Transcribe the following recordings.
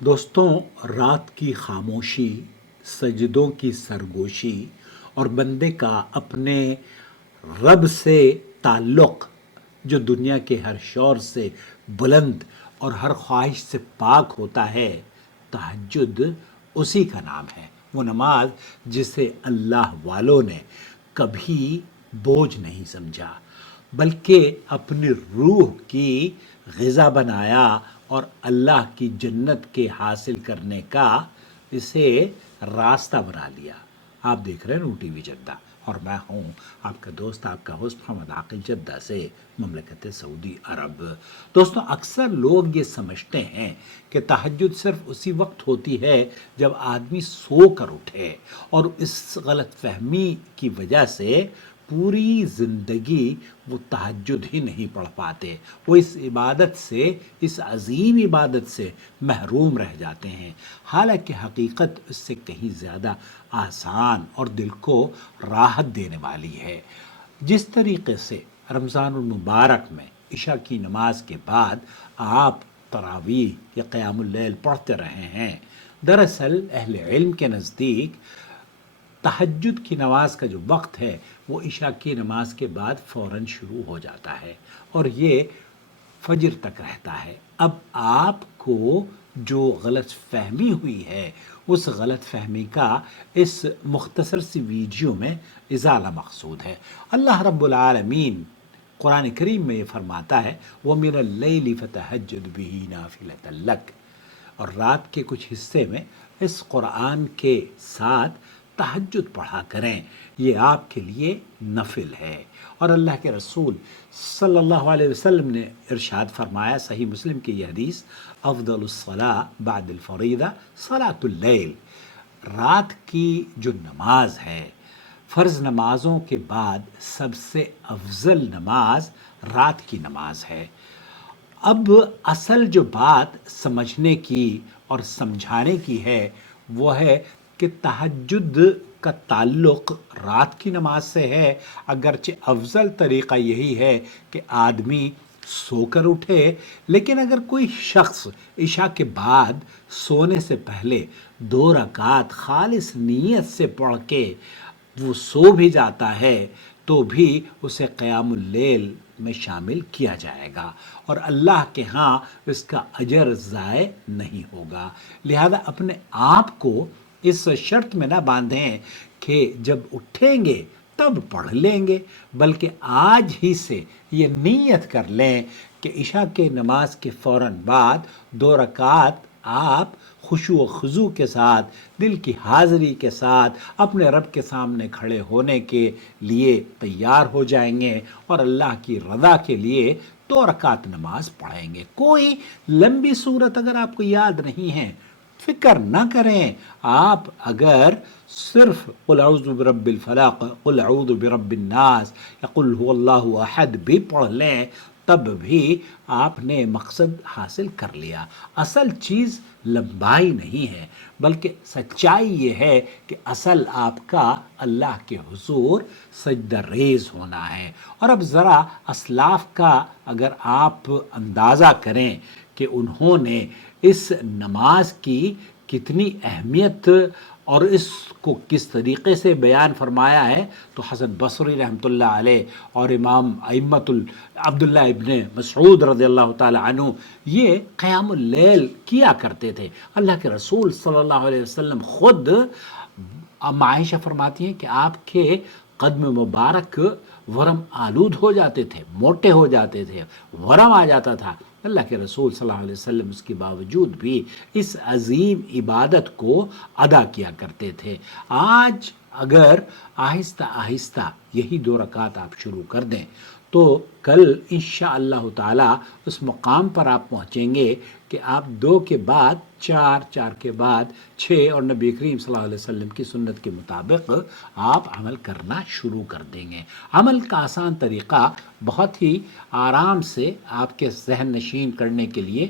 دوستوں، رات کی خاموشی، سجدوں کی سرگوشی اور بندے کا اپنے رب سے تعلق جو دنیا کے ہر شور سے بلند اور ہر خواہش سے پاک ہوتا ہے، تہجد اسی کا نام ہے۔ وہ نماز جسے اللہ والوں نے کبھی بوجھ نہیں سمجھا، بلکہ اپنی روح کی غذا بنایا اور اللہ کی جنت کے حاصل کرنے کا اسے راستہ بنا لیا۔ آپ دیکھ رہے ہیں نو ٹی وی جدہ، اور میں ہوں آپ کا دوست، آپ کا ہوسٹ محمد عاقل، جدہ سے، مملکت سعودی عرب۔ دوستوں، اکثر لوگ یہ سمجھتے ہیں کہ تہجد صرف اسی وقت ہوتی ہے جب آدمی سو کر اٹھے، اور اس غلط فہمی کی وجہ سے پوری زندگی وہ تہجد ہی نہیں پڑھ پاتے، وہ اس عبادت سے، اس عظیم عبادت سے محروم رہ جاتے ہیں، حالانکہ حقیقت اس سے کہیں زیادہ آسان اور دل کو راحت دینے والی ہے۔ جس طریقے سے رمضان المبارک میں عشاء کی نماز کے بعد آپ تراویح یا قیام اللیل پڑھتے رہے ہیں، دراصل اہل علم کے نزدیک تہجد کی نماز کا جو وقت ہے وہ عشاء کی نماز کے بعد فوراً شروع ہو جاتا ہے اور یہ فجر تک رہتا ہے۔ اب آپ کو جو غلط فہمی ہوئی ہے، اس غلط فہمی کا اس مختصر سی ویڈیو میں ازالہ مقصود ہے۔ اللہ رب العالمین قرآن کریم میں یہ فرماتا ہے وَمِنَ اللَّيْلِ فَتَهَجَّدْ بِهِ نَافِلَةً لَكَ، اور رات کے کچھ حصے میں اس قرآن کے ساتھ تہجد پڑھا کریں، یہ آپ کے لیے نفل ہے۔ اور اللہ کے رسول صلی اللہ علیہ وسلم نے ارشاد فرمایا، صحیح مسلم کی یہ حدیث، افضل الصلاة بعد الفریضہ صلاة اللیل، رات کی جو نماز ہے، فرض نمازوں کے بعد سب سے افضل نماز رات کی نماز ہے۔ اب اصل جو بات سمجھنے کی اور سمجھانے کی ہے وہ ہے کہ تہجد کا تعلق رات کی نماز سے ہے، اگرچہ افضل طریقہ یہی ہے کہ آدمی سو کر اٹھے، لیکن اگر کوئی شخص عشاء کے بعد سونے سے پہلے 2 رکعت خالص نیت سے پڑھ کے وہ سو بھی جاتا ہے تو بھی اسے قیام اللیل میں شامل کیا جائے گا اور اللہ کے ہاں اس کا اجر ضائع نہیں ہوگا۔ لہذا اپنے آپ کو اس شرط میں نہ باندھیں کہ جب اٹھیں گے تب پڑھ لیں گے، بلکہ آج ہی سے یہ نیت کر لیں کہ عشاء کے نماز کے فوراً بعد 2 رکعت آپ خشوع و خضوع کے ساتھ، دل کی حاضری کے ساتھ اپنے رب کے سامنے کھڑے ہونے کے لیے تیار ہو جائیں گے اور اللہ کی رضا کے لیے 2 رکعت نماز پڑھیں گے۔ کوئی لمبی صورت اگر آپ کو یاد نہیں ہے، فکر نہ کریں، آپ اگر صرف قل اعوذ برب الفلق، قل اعوذ برب الناس یا قل هو اللہ احد بھی پڑھ لیں تب بھی آپ نے مقصد حاصل کر لیا۔ اصل چیز لمبائی نہیں ہے، بلکہ سچائی یہ ہے کہ اصل آپ کا اللہ کے حضور سجدہ ریز ہونا ہے۔ اور اب ذرا اسلاف کا اگر آپ اندازہ کریں کہ انہوں نے اس نماز کی کتنی اہمیت اور اس کو کس طریقے سے بیان فرمایا ہے، تو حسن بصری رحمۃ اللہ علیہ اور امام ائمۃ عبداللہ ابن مسعود رضی اللہ تعالی عنہ یہ قیام اللیل کیا کرتے تھے۔ اللہ کے رسول صلی اللہ علیہ وسلم خود، عائشہ فرماتی ہیں کہ آپ کے قدم مبارک ورم آلود ہو جاتے تھے، موٹے ہو جاتے تھے، ورم آ جاتا تھا، اللہ کے رسول صلی اللہ علیہ وسلم اس کے باوجود بھی اس عظیم عبادت کو ادا کیا کرتے تھے۔ آج اگر آہستہ آہستہ یہی 2 رکعت آپ شروع کر دیں تو کل انشاءاللہ تعالی اس مقام پر آپ پہنچیں گے کہ آپ 2 کے بعد 4، 4 کے بعد 6 اور نبی کریم صلی اللہ علیہ وسلم کی سنت کے مطابق آپ عمل کرنا شروع کر دیں گے۔ عمل کا آسان طریقہ بہت ہی آرام سے آپ کے ذہن نشین کرنے کے لیے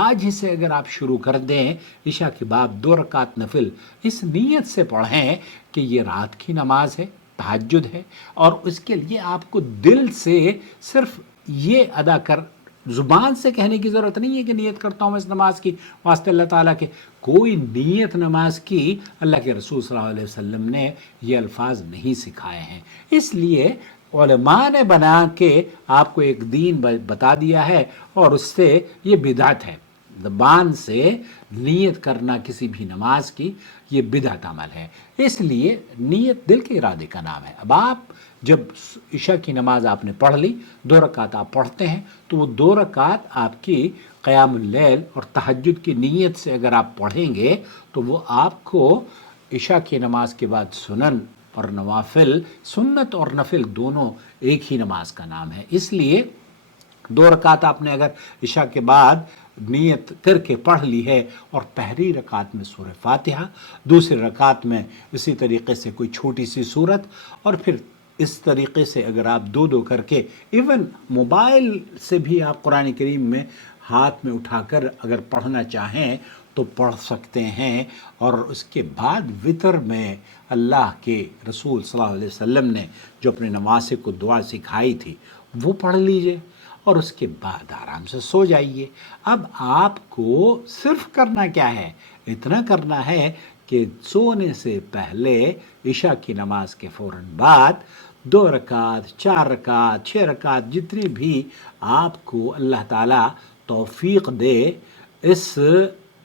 آج ہی سے اگر آپ شروع کر دیں، عشاء کے بعد 2 رکعت نفل اس نیت سے پڑھیں کہ یہ رات کی نماز ہے، تہجد ہے، اور اس کے لیے آپ کو دل سے صرف یہ ادا کر ज़ुबान से कहने की ज़रूरत नहीं है कि नियत करता हूँ मैं इस नमाज की वास्ते अल्लाह ताला के। कोई नियत नमाज की अल्लाह के रसूल सल्लल्लाहु अलैहि वसल्लम ने ये अल्फाज नहीं सिखाए हैं। इसलिए उलमा ने बना के आपको एक दीन बता दिया है और उससे ये बिदअत है। ज़बान से नियत करना किसी भी नमाज की ये बिदअत अमल है। इसलिए नियत दिल के इरादे का नाम है। अब आप जब इशा की नमाज आपने पढ़ ली, 2 रकात आप पढ़ते हैं, तो वो 2 रकात आपकी क़यामुल लैल और तहज्जुद की नीयत से अगर आप पढ़ेंगे तो वो आपको इशा की नमाज के बाद सुनन और नवाफिल, सुन्नत और नफिल दोनों एक ही नमाज का नाम है। इसलिए 2 रकात आपने अगर इशा के बाद नियत करके पढ़ ली है और पहली रकात में सूरह फातिहा, दूसरी रकात में इसी तरीके से कोई छोटी सी सूरत, और फिर इस तरीके से अगर आप 2-2 करके इवन मोबाइल से भी आप कुरान करीम में हाथ में उठाकर अगर पढ़ना चाहें तो पढ़ सकते हैं। और उसके बाद वितर में अल्लाह के रसूल सल्लल्लाहु अलैहि वसल्लम ने जो अपने नवासे को दुआ सिखाई थी वो पढ़ लीजिए और उसके बाद आराम से सो जाइए। अब आपको सिर्फ करना क्या है, इतना करना है कि सोने से पहले इशा की नमाज के फ़ौरन बाद 2 रकात, 4 रकात, 6 रकात, जितनी भी आपको अल्लाह ताला तौफीक दे, इस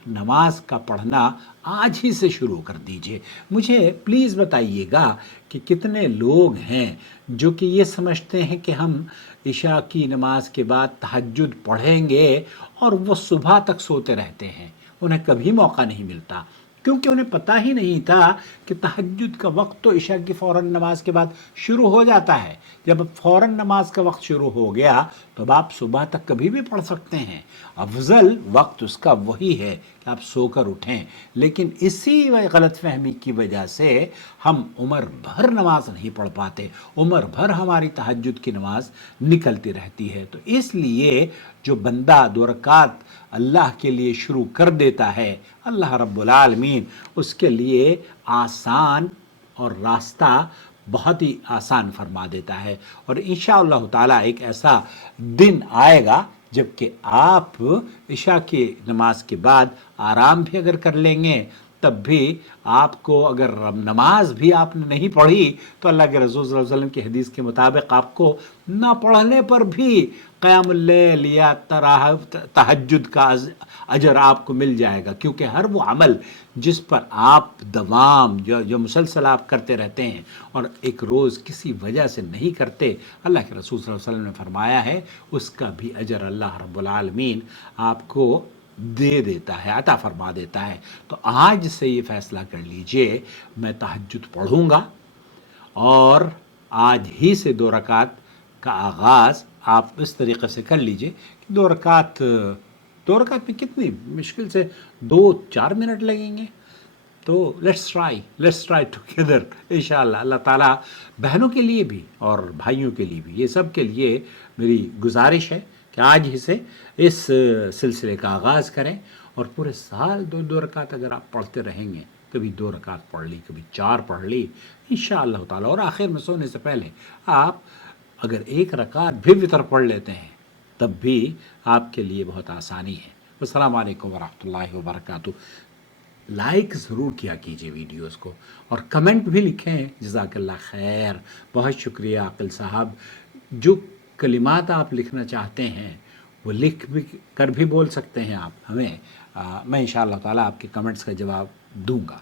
नमाज का पढ़ना आज ही से शुरू कर दीजिए। मुझे प्लीज़ बताइएगा कि कितने लोग हैं जो कि ये समझते हैं कि हम इशा की नमाज के बाद तहज्जुद पढ़ेंगे और वो सुबह तक सोते रहते हैं, उन्हें कभी मौका नहीं मिलता, क्योंकि उन्हें पता ही नहीं था कि तहज्जुद का वक्त तो इशा की फ़ौरन नमाज के बाद शुरू हो जाता है। जब फ़ौरन नमाज का वक्त शुरू हो गया तो अब आप सुबह तक कभी भी पढ़ सकते हैं। अफजल वक्त उसका वही है कि आप सोकर उठें, लेकिन इसी गलत फहमी की वजह से हम उम्र भर नमाज नहीं पढ़ पाते, उम्र भर हमारी तहज्जुद की नमाज निकलती रहती है। तो इसलिए जो बंदा 2 रकात अल्लाह के लिए शुरू कर देता है, अल्लाह रब्बुल आलमीन उसके लिए आसान और रास्ता बहुत ही आसान फरमा देता है। और इंशाअल्लाह ताला एक ऐसा दिन आएगा जबकि आप इशा की नमाज के बाद आराम भी अगर कर लेंगे तब भी आपको, अगर नमाज भी आपने नहीं पढ़ी तो अल्लाह के रसूल सल्लल्लाहु अलैहि वसल्लम की हदीस के मुताबिक आपको ना पढ़ने पर भी क़यामुल लैल या तहज्जुद का अजर आपको मिल जाएगा। क्योंकि हर वो अमल जिस पर आप दवाम जो मुसलसल आप करते रहते हैं और एक रोज़ किसी वजह से नहीं करते, अल्लाह के रसूल सल्लल्लाहु अलैहि वसल्लम ने फरमाया है उसका भी अजर अल्लाह रब्बुल आलमीन आपको दे देता है, अता फरमा देता है। तो आज से ये फ़ैसला कर लीजिए मैं तहज्जुद पढ़ूँगा, और आज ही से 2 रकात का आगाज़ आप इस तरीक़े से कर लीजिए कि 2 रकात में कितनी मुश्किल से 2-4 मिनट लगेंगे। तो लेट्स ट्राई टुगेदर इंशाअल्लाह। अल्लाह ताला बहनों के लिए भी और भाइयों के लिए भी, ये सब के लिए मेरी गुजारिश है कि आज ही से इस सिलसिले का आगाज़ करें और पूरे साल 2-2 रकात अगर आप पढ़ते रहेंगे, कभी 2 रकात पढ़ ली, कभी 4 पढ़ ली इंशाअल्लाह ताला, और आखिर में सोने से पहले आप अगर 1 रकात भी वितर पढ़ लेते हैं तब भी आपके लिए बहुत आसानी है। अस्सलामु अलैकुम वरहमतुल्लाहि वबरकातुहू। लाइक ज़रूर किया कीजिए वीडियोस को और कमेंट भी लिखें, जज़ाकल्लाह खैर। बहुत शुक्रिया आकिल साहब। जो कलिमात आप लिखना चाहते हैं वो लिख भी कर भी बोल सकते हैं आप हमें, मैं इंशाअल्लाह ताला आपके कमेंट्स का जवाब दूंगा।